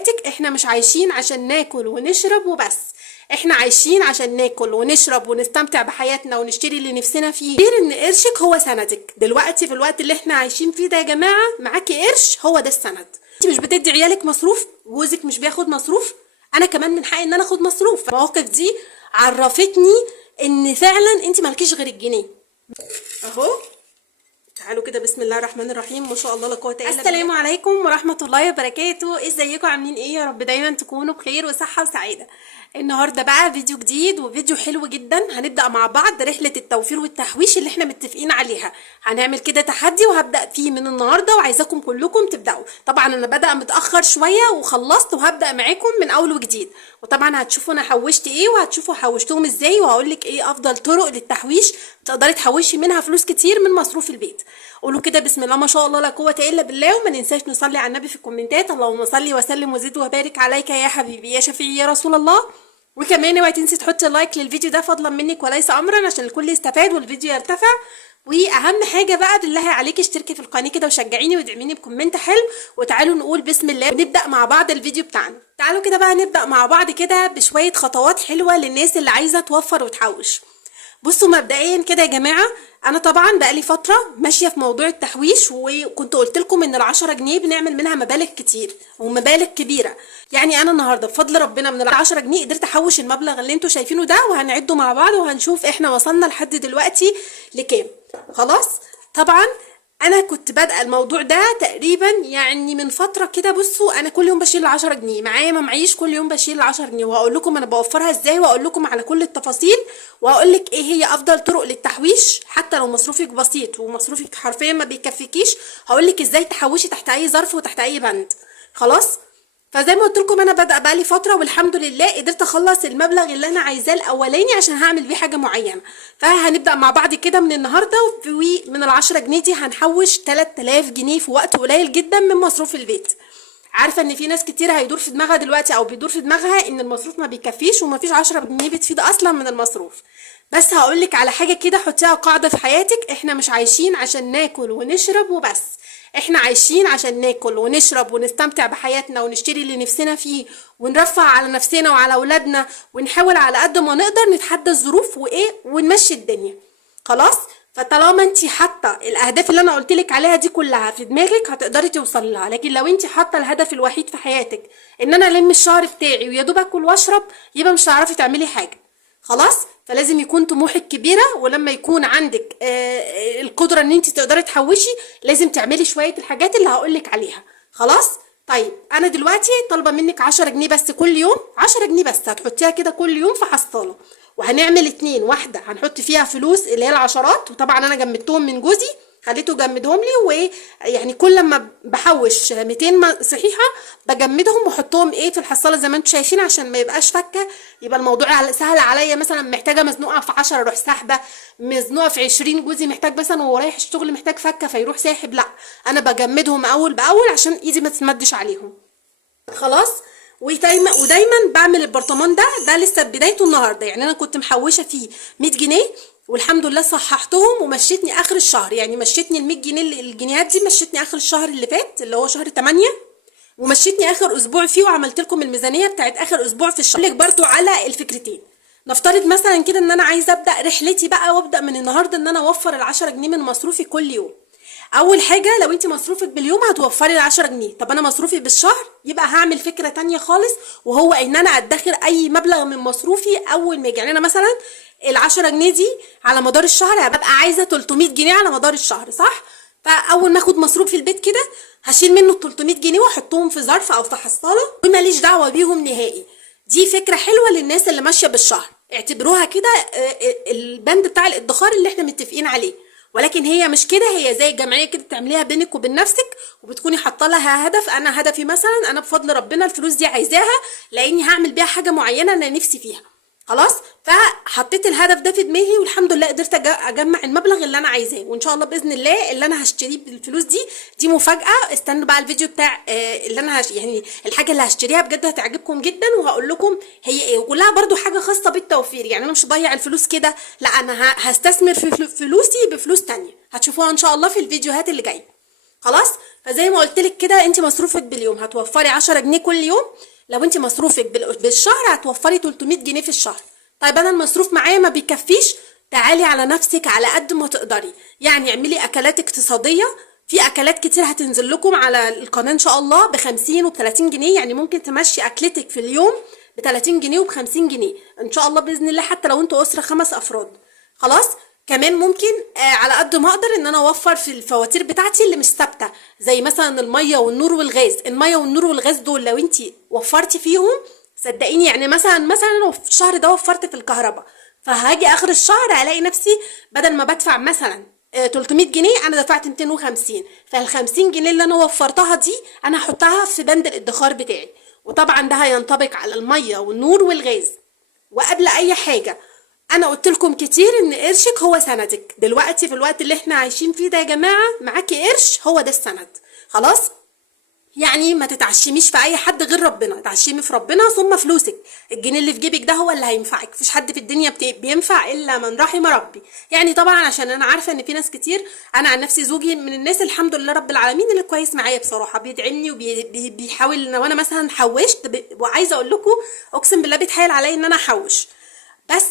حياتك. احنا مش عايشين عشان ناكل ونشرب وبس، احنا عايشين عشان ناكل ونشرب ونستمتع بحياتنا ونشتري اللي نفسنا فيه. غير ان قرشك هو سندك دلوقتي في الوقت اللي احنا عايشين فيه ده يا جماعه. معاكي قرش هو ده السند. انت مش بتدي عيالك مصروف، جوزك مش بياخد مصروف، انا كمان من حقي ان انا اخد مصروف. المواقف دي عرفتني ان فعلا انت مالكيش غير الجنيه اهو. تعالوا كده بسم الله الرحمن الرحيم، ما شاء الله لا قوه الا بالله. السلام عليكم ورحمه الله وبركاته. ازيكم عاملين ايه؟ يا رب دايما تكونوا بخير وصحه وسعاده. النهارده بقى فيديو جديد وفيديو حلو جدا. هنبدا مع بعض رحله التوفير والتحويش اللي احنا متفقين عليها. هنعمل كده تحدي وهبدا فيه من النهارده وعايزاكم كلكم تبداوا. طبعا انا بدا متاخر شويه وخلصت وهبدا معاكم من اول وجديد، وطبعا هتشوفوا انا حوشت ايه وهتشوفوا حوشتهم ازاي، وهقول لك ايه افضل طرق للتحويش تقدري تحوشي منها فلوس كتير من مصروف البيت. قولوا كده بسم الله ما شاء الله لا قوه الا بالله، وما ننساش نصلي على النبي في الكومنتات. اللهم صل وسلم وزد وبارك عليك يا حبيبي يا شفيعي يا رسول الله. وكمان اوعي تنسي تحطي لايك للفيديو ده فضلا منك وليس امرا عشان الكل يستفاد والفيديو يرتفع. واهم حاجه بقى بالله عليكي اشتركي في القناه كده وشجعيني وادعميني بكومنت حلو. وتعالوا نقول بسم الله ونبدا مع بعض الفيديو بتاعنا. تعالوا كده بقى نبدا مع بعض كده بشويه خطوات حلوه للناس اللي عايزه توفر وتحوش. بصوا مبدئيا كده يا جماعه، انا طبعا بقالي فتره ماشيه في موضوع التحويش، وكنت قلت لكم ان ال10 جنيه بنعمل منها مبالغ كتير ومبالغ كبيره. يعني انا النهارده بفضل ربنا من ال10 جنيه قدرت احوش المبلغ اللي انتوا شايفينه ده، وهنعده مع بعض وهنشوف احنا وصلنا لحد دلوقتي لكام. خلاص طبعا انا كنت بادئه الموضوع ده تقريبا يعني من فتره كده. بصوا انا كل يوم بشيل 10 جنيه معايا، ما معيش كل يوم بشيل 10 جنيه، وهقول لكم انا بوفرها ازاي، وهقول لكم على كل التفاصيل، وهقول لك ايه هي افضل طرق للتحويش حتى لو مصروفك بسيط ومصروفك حرفيا ما بيكفيكيش. هقول لك ازاي تحوشي تحت اي ظرف وتحت اي بند. خلاص فزي ما قلت لكم انا بادئه بقالي فتره، والحمد لله قدرت اخلص المبلغ اللي انا عايزاه الاولاني عشان هعمل بيه حاجه معينه. فهنبدا مع بعض كده من النهارده، ومن ال10 جنيه دي هنحوش 3000 جنيه في وقت قليل جدا من مصروف البيت. عارفه ان في ناس كتير هيدور في دماغها دلوقتي او بيدور في دماغها ان المصروف ما بيكفيش وما فيش 10 جنيه بتفيد اصلا من المصروف. بس هقولك على حاجه كده حطيها قاعده في حياتك. احنا مش عايشين عشان ناكل ونشرب وبس، احنا عايشين عشان ناكل ونشرب ونستمتع بحياتنا ونشتري اللي نفسنا فيه ونرفع على نفسنا وعلى اولادنا، ونحاول على قد ما نقدر نتحدى الظروف وايه ونمشي الدنيا. خلاص فطالما انت حاطه الاهداف اللي انا قلت لك عليها دي كلها في دماغك هتقدري توصلي لها. لكن لو انت حاطه الهدف الوحيد في حياتك ان انا الم الشهر بتاعي ويا دوب اكل واشرب، يبقى مش هتعرفي تعملي حاجه. خلاص فلازم يكون طموحك كبيره، ولما يكون عندك القدره ان انت تقدري تحوشي لازم تعملي شويه الحاجات اللي هقولك عليها. خلاص طيب انا دلوقتي طالبه منك 10 جنيه بس كل يوم، 10 جنيه بس هتحطيها كده كل يوم في حصاله، وهنعمل اتنين. واحده هنحط فيها فلوس اللي هي العشرات، وطبعا انا جمدتهم من جوزي خليته جمدهم لي، ويعني كل لما بحوش 200 صحيحه بجمدهم واحطهم ايه في الحصاله زي ما انتم شايفين عشان ما يبقاش فكه، يبقى الموضوع سهل عليا. مثلا محتاجه مزنوقه في 10 اروح ساحبه، مزنوقه في 20 جوزي محتاج مثلا وهو رايح الشغل محتاج فكه فيروح ساحب، لا انا بجمدهم اول باول عشان ايدي ما تتمدش عليهم. خلاص ودايما بعمل البرطمان ده لسه بدايته النهارده. يعني انا كنت محوشه فيه 100 جنيه والحمد لله صححتهم ومشيتني اخر الشهر. يعني مشيتني ال 100 جنيه الجنيهات دي مشيتني اخر الشهر اللي فات اللي هو شهر 8، ومشيتني اخر اسبوع فيه، وعملت لكم الميزانيه بتاعت اخر اسبوع في الشهر. لك برضو على الفكرتين. نفترض مثلا كده ان انا عايزه ابدا رحلتي بقى وابدا من النهارده ان انا اوفر ال10 جنيه من مصروفي كل يوم. اول حاجه لو انت مصروفك باليوم هتوفري ال10 جنيه، طب انا مصروفي بالشهر، يبقى هعمل فكره تانية خالص، وهو ان انا ادخر اي مبلغ من مصروفي اول ما يجي. يعني انا مثلا ال10 جنيه دي على مدار الشهر هبقى عايزه 300 جنيه على مدار الشهر، صح؟ فاول ما اخد مصروف في البيت كده هشيل منه 300 جنيه واحطهم في ظرف او في حصاله وماليش دعوه بيهم نهائي. دي فكره حلوه للناس اللي ماشيه بالشهر، اعتبروها كده البند بتاع الادخار اللي احنا متفقين عليه. ولكن هي مش كده، هي زي الجمعيه كده بتعمليها بينك وبين نفسك، وبتكوني حاطه لها هدف. انا هدفي مثلا انا بفضل ربنا الفلوس دي عايزاها لاني هعمل بيها حاجه معينه انا نفسي فيها. خلاص فحطيت الهدف ده في دماغي والحمد لله قدرت اجمع المبلغ اللي انا عايزاه، وان شاء الله باذن الله اللي انا هشتريه بالفلوس دي مفاجاه. استنوا بقى الفيديو بتاع اللي انا يعني الحاجه اللي هشتريها بجد هتعجبكم جدا، وهقول لكم هي ايه، وكلها برده حاجه خاصه بالتوفير. يعني انا مش هضيع الفلوس كده، لا انا هستثمر في فلوسي بفلوس تانية هتشوفوها ان شاء الله في الفيديوهات اللي جايه. خلاص فزي ما قلت لك كده، انت مصروفك باليوم هتوفري 10 جنيه كل يوم. لو انت مصروفك بالشهر هتوفري 300 جنيه في الشهر. طيب انا المصروف معايا ما بيكفيش، تعالي على نفسك على قد ما تقدري. يعني اعملي اكلات اقتصاديه. في اكلات كتير هتنزل لكم على القناه ان شاء الله ب50 وب30 جنيه. يعني ممكن تمشي اكلتك في اليوم ب30 جنيه وب50 جنيه ان شاء الله باذن الله، حتى لو انتوا اسره 5 افراد. خلاص. كمان ممكن على قد ما اقدر ان انا اوفر في الفواتير بتاعتي اللي مش ثابته، زي مثلا الميه والنور والغاز. الميه والنور والغاز دول لو انت وفرتي فيهم، صدقيني، يعني مثلا في الشهر ده وفرت في الكهرباء، فهاجي اخر الشهر الاقي نفسي بدل ما بدفع مثلا 300 جنيه انا دفعت 250. فال 50 جنيه اللي انا وفرتها دي انا هحطها في بند الادخار بتاعي. وطبعا ده هينطبق على الميه والنور والغاز. وقبل اي حاجه، انا قلت لكم كتير ان قرشك هو سندك. دلوقتي في الوقت اللي احنا عايشين فيه ده يا جماعه، معاكي قرش هو ده السند. خلاص. يعني ما تتعشميش في اي حد غير ربنا، تعشمي في ربنا ثم فلوسك. الجنيه اللي في جيبك ده هو اللي هينفعك. مفيش حد في الدنيا بينفع الا من رحم ربي. يعني طبعا عشان انا عارفه ان في ناس كتير، انا عن نفسي زوجي من الناس الحمد لله رب العالمين اللي كويس معايا بصراحه، بيدعمني وبيحاول ان انا مثلا حوشت وعايزه اقول لكم اقسم بالله بيتحايل عليا ان انا احوش. بس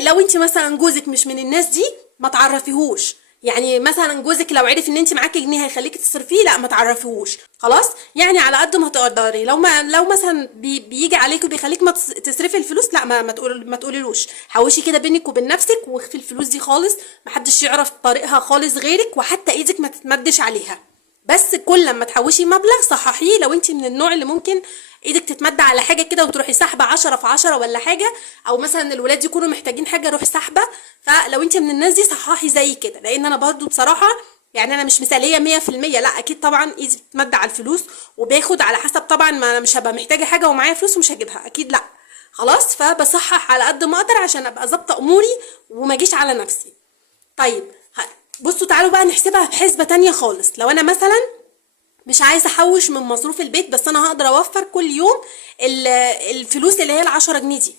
لو انت مثلا جوزك مش من الناس دي ما تعرفيهوش. يعني مثلا جوزك لو عرف ان انت معاكي جنيه هيخليكي تصرفيه، لا ما تعرفيهوش. خلاص. يعني على قد ما تقدري، لو مثلا بيجي عليكي وبيخليك ما تصرفي الفلوس، لا ما تقوليلوش. حوشي كده بينك وبين نفسك، واخفي الفلوس دي خالص، محدش يعرف طريقها خالص غيرك، وحتى ايدك ما تتمدش عليها. بس كل لما تحوشي مبلغ صححيه. لو انت من النوع اللي ممكن ايدك تتمد على حاجه كده وتروحي سحبه 10 في 10 ولا حاجه، او مثلا الولاد يكونوا محتاجين حاجه روحي سحبه، فلو انت من الناس دي صححي زي كده. لان انا برضو بصراحه يعني انا مش مثاليه 100%، لا اكيد طبعا ايدي بتتمد على الفلوس، وباخد على حسب طبعا، ما انا مش هبقى محتاجه حاجه ومعايا فلوس ومش هجيبها، اكيد لا. خلاص. فبصحح على قد ما اقدر عشان ابقى ظابطه اموري وما اجيش على نفسي. طيب بصوا تعالوا بقى نحسبها بحسبه تانية خالص. لو انا مثلا مش عايزه احوش من مصروف البيت، بس انا هقدر اوفر كل يوم الفلوس اللي هي ال10 جنيه دي.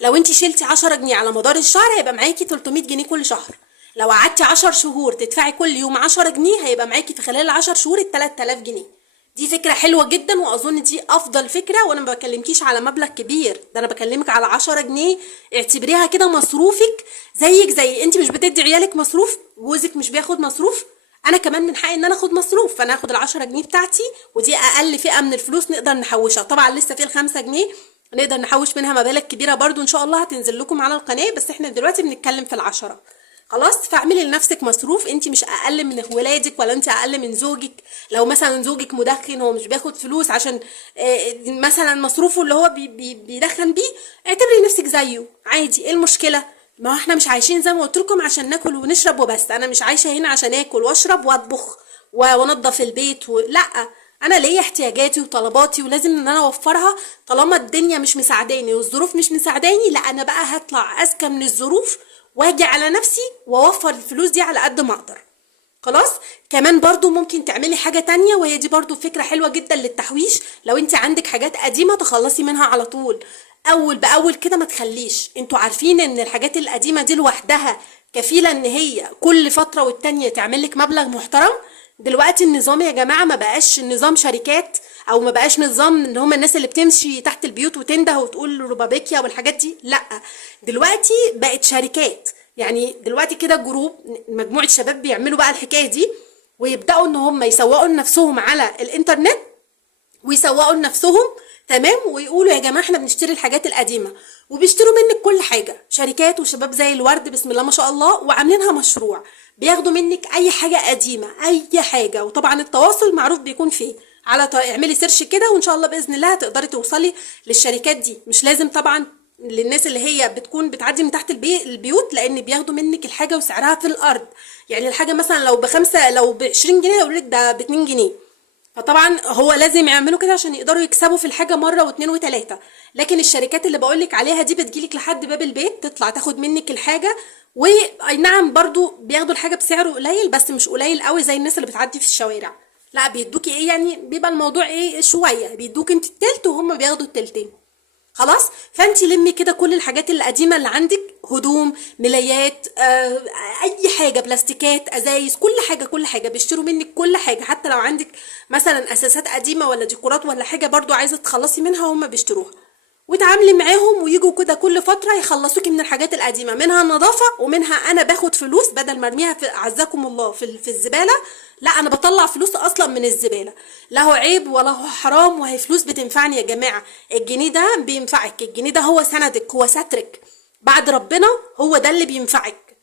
لو انت شلتي 10 جنيه على مدار الشهر هيبقى معاكي 300 جنيه كل شهر. لو قعدتي 10 شهور تدفعي كل يوم 10 جنيه هيبقى معاكي في خلال ال10 شهور 3000 جنيه. دي فكره حلوه جدا، واظن دي افضل فكره. وانا ما بكلمكيش على مبلغ كبير، ده انا بكلمك على 10 جنيه. اعتبريها كده مصروفك، زيك زي انت مش بتدي عيالك مصروف، جوزك مش بياخد مصروف، انا كمان من حقي ان انا اخد مصروف. فانا هاخد ال10 جنيه بتاعتي، ودي اقل فئه من الفلوس نقدر نحوشها. طبعا لسه في ال5 جنيه نقدر نحوش منها مبالغ كبيره برضو ان شاء الله هتنزل لكم على القناه، بس احنا دلوقتي بنتكلم في ال10. خلاص. فاعملي لنفسك مصروف، انت مش اقل من ولادك ولا انت اقل من زوجك. لو مثلا زوجك مدخن هو مش بياخد فلوس عشان مثلا مصروفه اللي هو بيدخن بيه، اعتبري نفسك زيه عادي. ايه المشكله؟ ما هو احنا مش عايشين زي ما قلت لكم عشان ناكل ونشرب وبس. انا مش عايشه هنا عشان اكل واشرب واطبخ وانضف البيت لا، انا ليا احتياجاتي وطلباتي ولازم ان انا اوفرها. طالما الدنيا مش مساعداني والظروف مش مساعداني، لا انا بقى هطلع اذكى من الظروف واجي على نفسي واوفر الفلوس دي على قد ما اقدر. خلاص. كمان برضو ممكن تعملي حاجة تانية، وهي دي برضو فكرة حلوة جدا للتحويش. لو انت عندك حاجات قديمة تخلصي منها على طول، اول باول كده ما تخليش. انتوا عارفين ان الحاجات القديمة دي لوحدها كفيلة ان هي كل فترة والتانية تعملك مبلغ محترم. دلوقتي النظام يا جماعة ما بقاش نظام شركات، او ما بقاش نظام ان هما الناس اللي بتمشي تحت البيوت وتنده وتقول ربابيكيا والحاجات دي، لا دلوقتي بقت شركات. يعني دلوقتي كده جروب، مجموعة شباب بيعملوا بقى الحكاية دي، ويبدأوا ان هم يسوقوا لنفسهم على الانترنت ويسوقوا لنفسهم. تمام. ويقولوا يا جماعة احنا بنشتري الحاجات القديمة، وبيشتروا منك كل حاجة. شركات وشباب زي الورد بسم الله ما شاء الله، وعاملينها مشروع، بياخدوا منك اي حاجة قديمة اي حاجة. وطبعا التواصل معروف بيكون فيه على اعملي سيرش كده وان شاء الله باذن الله هتقدري توصلي للشركات دي. مش لازم طبعا للناس اللي هي بتكون بتعدي من تحت البيوت، لان بياخدوا منك الحاجه وسعرها في الارض. يعني الحاجه مثلا لو ب20 جنيه يقول لك ده ب2 جنيه. فطبعا هو لازم يعملوا كده عشان يقدروا يكسبوا في الحاجه مره واثنين وثلاثه. لكن الشركات اللي بقولك عليها دي بتجيلك لحد باب البيت، تطلع تاخد منك الحاجه. واي نعم برضو بياخدوا الحاجه بسعر قليل، بس مش قليل قوي زي الناس اللي بتعدي في الشوارع. لا بيدوكي ايه يعني، بيبقى الموضوع ايه شويه، بيدوك انت التلت وهم بياخدوا التلتين. خلاص. فانت لمي كده كل الحاجات القديمه اللي عندك، هدوم، ملايات، اي حاجه، بلاستيكات، ازايز، كل حاجه كل حاجه بيشتروا منك كل حاجه. حتى لو عندك مثلا اساسات قديمه ولا ديكورات ولا حاجه برضو عايزه تخلصي منها، هم بيشتروها. وتعاملي معاهم ويجوا كده كل فتره يخلصوكي من الحاجات القديمه، منها النظافه ومنها انا باخد فلوس بدل ما ارميها في عزكم الله في الزباله. لا، انا بطلع فلوس اصلا من الزباله، لا هو عيب ولا هو حرام، وهي فلوس بتنفعني يا جماعه. الجنيه ده بينفعك، الجنيه ده هو سندك، هو سترك بعد ربنا، هو ده اللي بينفعك.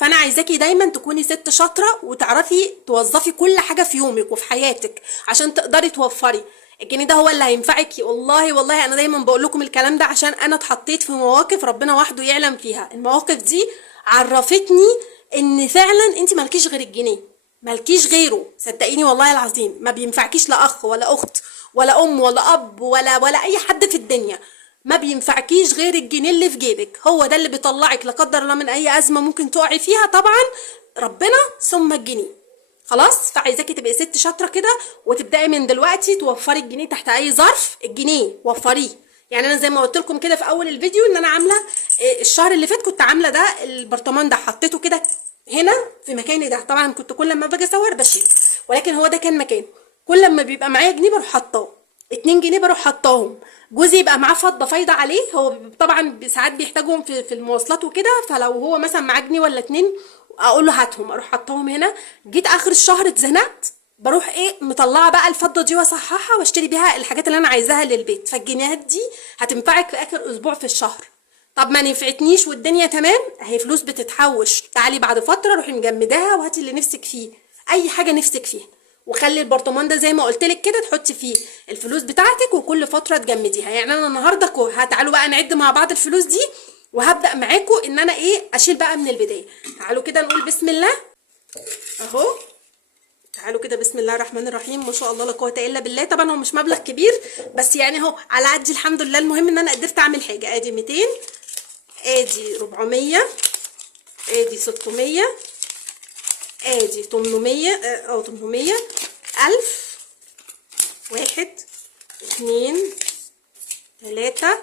فانا عايزاكي دايما تكوني ست شاطره وتعرفي توظفي كل حاجه في يومك وفي حياتك عشان تقدري توفري. الجنيه ده هو اللي هينفعك. والله والله انا دايما بقول لكم الكلام ده عشان انا اتحطيت في مواقف ربنا وحده يعلم فيها. المواقف دي عرفتني ان فعلا انت مالكيش غير الجنيه، مالكيش غيره. صدقيني والله العظيم ما بينفعكيش لا اخ ولا اخت ولا ام ولا اب ولا اي حد في الدنيا. ما بينفعكيش غير الجنيه اللي في جيبك، هو ده اللي بيطلعك لا قدر الله من اي ازمه ممكن تقعي فيها. طبعا ربنا ثم الجنيه. خلاص. فعايزاكي تبقي ست شاطره كده وتبداي من دلوقتي توفري الجنيه تحت اي ظرف. الجنيه وفريه. يعني انا زي ما قلت لكم كده في اول الفيديو ان انا عامله الشهر اللي فات كنت عامله ده البرطمان ده، حطيته كده هنا في مكاني ده. طبعا كنت كل ما باجي اصور بشيل، ولكن هو ده كان مكانه. كل ما بيبقى معايا جنيه بروح حطاه، 2 جنيه بروح حطاهم. جوزي يبقى معاه فضه فايضه عليه، هو طبعا ساعات بيحتاجهم في المواصلات وكده، فلو هو مثلا معاه جنيه ولا 2 اقول له هاتهم، اروح حطاهم هنا. جيت اخر الشهر اتزنقت، بروح مطلعه بقى الفضه دي واصححها واشتري بيها الحاجات اللي انا عايزاها للبيت. فالجنيهات دي هتنفعك في اخر اسبوع في الشهر. طب ما نفعتنيش والدنيا تمام، اهي فلوس بتتحوش. تعالي بعد فتره روحي مجمداها وهاتي اللي نفسك فيه، اي حاجه نفسك فيها. وخلي البرطمان ده زي ما قلت لك كده تحطي فيه الفلوس بتاعتك وكل فتره تجمديها. يعني انا النهارده تعالوا بقى نعد مع بعض الفلوس دي، وهبدا معاكم ان انا اشيل بقى من البدايه. تعالوا كده نقول بسم الله اهو. تعالوا كده بسم الله الرحمن الرحيم، ما شاء الله لا قوه الا بالله. طبعا هو مش مبلغ كبير بس يعني اهو على قد الحمد لله. المهم ان انا قدرت اعمل حاجه. ادي 200، ادي 400، ادي 600، ادي 800 او 800، 1000، 1 2 3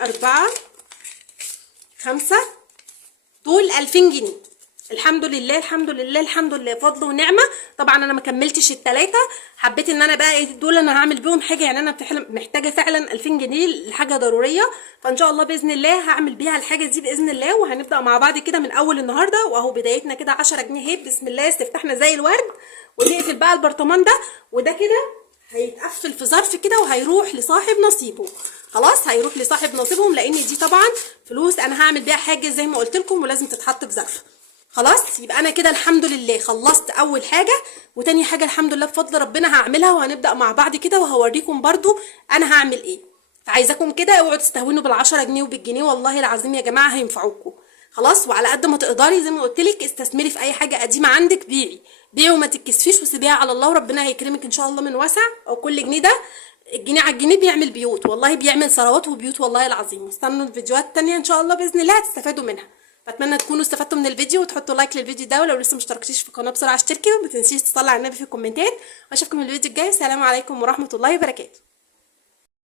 4 5، دول 2000 جنيه. الحمد لله الحمد لله الحمد لله، فضل ونعمه. طبعا انا ما كملتش ال3، حبيت ان انا بقى دول انا هعمل بيهم حاجه. يعني انا محتاجه فعلا 2000 جنيه لحاجه ضروريه، فان شاء الله باذن الله هعمل بيها الحاجه دي باذن الله. وهنبدا مع بعض كده من اول النهارده، واهو بدايتنا كده 10 جنيه اهي بسم الله، استفتحنا زي الورد. ونقفل بقى البرطمان ده، وده كده هيتقفل في ظرف كده وهيروح لصاحب نصيبه. خلاص هيروح لصاحب نصيبهم، لان دي طبعا فلوس انا هعمل بيها حاجه زي ما قلت لكم، ولازم تتحط في ظرف. خلاص يبقى انا كده الحمد لله خلصت اول حاجه. وتاني حاجه الحمد لله بفضل ربنا هعملها، وهنبدا مع بعض كده وهوريكم برضو انا هعمل ايه. فعايزاكم كده اوعوا تستهونوا بال10 جنيه وبالجنيه، والله العظيم يا جماعه هينفعوكم. خلاص. وعلى قد ما تقدري زي ما قلت لك استثمري في اي حاجه قديمه عندك، بيعي وما تتكسفيش وسيبيها على الله، وربنا هيكرمك ان شاء الله من واسع. او كل جنيه ده الجنيه على الجنيه بيعمل بيوت، والله بيعمل ثروات وبيوت والله العظيم. واستنوا الفيديوهات التانية ان شاء الله باذن الله هتستفادوا منها. بتمنى تكونوا استفدتوا من الفيديو وتحطوا لايك للفيديو ده، ولو لسه مشتركتيش في القناه بسرعه اشتركي، وما تنسيش تصلي على النبي في الكومنتات. واشوفكم الفيديو الجاي. السلام عليكم ورحمه الله وبركاته.